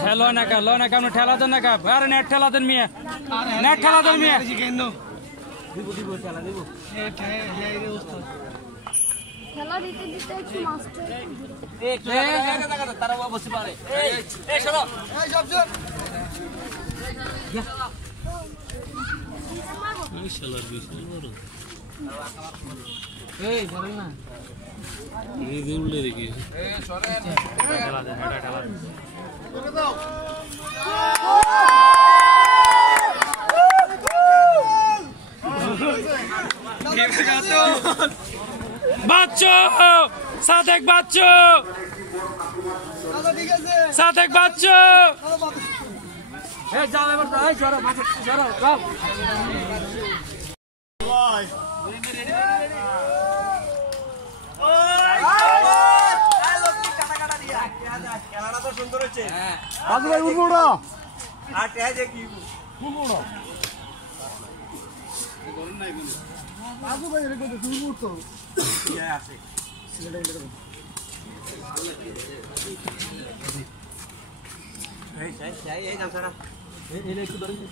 Hello ना का लो ना का ठेला दो ना का अरे नेट ठेला दन मिया नेट ठेला दन मिया दिबो दिबो चला दिबो नेट है रे उस्ताद খেলা দিতে দিতে একটু মাস্টার এক জায়গা তারা বসে পারে এই চলো এই সব সব এই শালার বিশাল বড় এই ধরে না এই দৌড়লে দেখি এই সরে খেলা দে হেডা খেলা করে দাও বাচ্চো সাথ এক বাচ্চো সাথ এক বাচ্চো এই যাও এবার এই সরো বাচ্চা সরো যাও ওই খেলাটা তো সুন্দর হচ্ছে হ্যাঁ বাজু ভাই উঠবো না আর টেহা যে কি উঠবো না করুন না এগুলো বাজু ভাই রে কত তুই উঠতো ইয়া আছে সিলেটে গেলে এই যাও সারা এই একটু ধরে আসো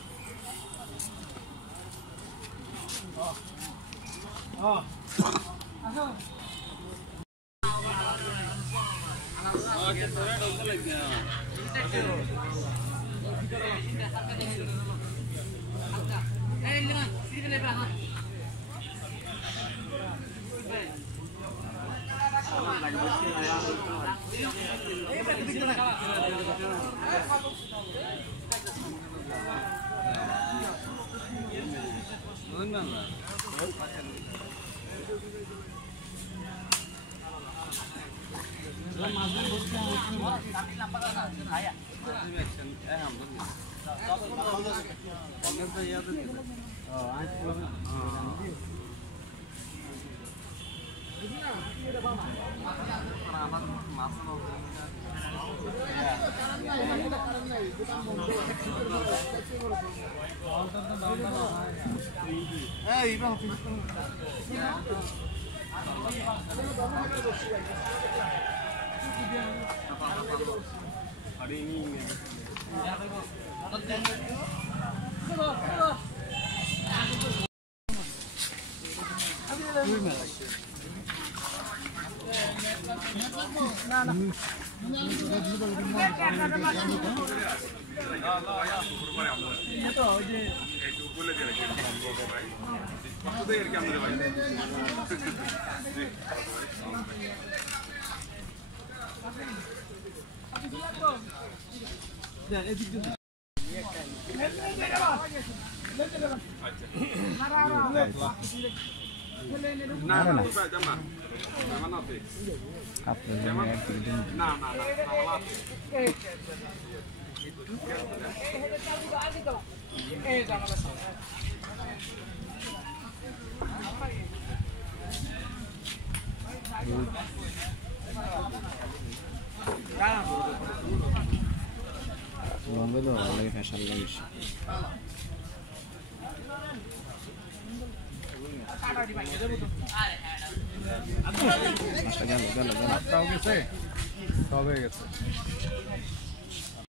Lomba lagi fashion lagi. Masya Allah, gala. Tahu gak sih? Tahu gak sih?